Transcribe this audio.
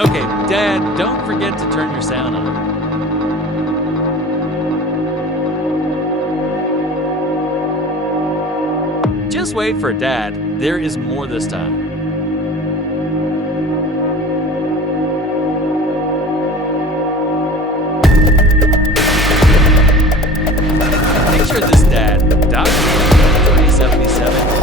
Okay, Dad, don't forget to turn your sound on. Just wait for Dad. There is more this time. Picture this, Dad. Dr. 2077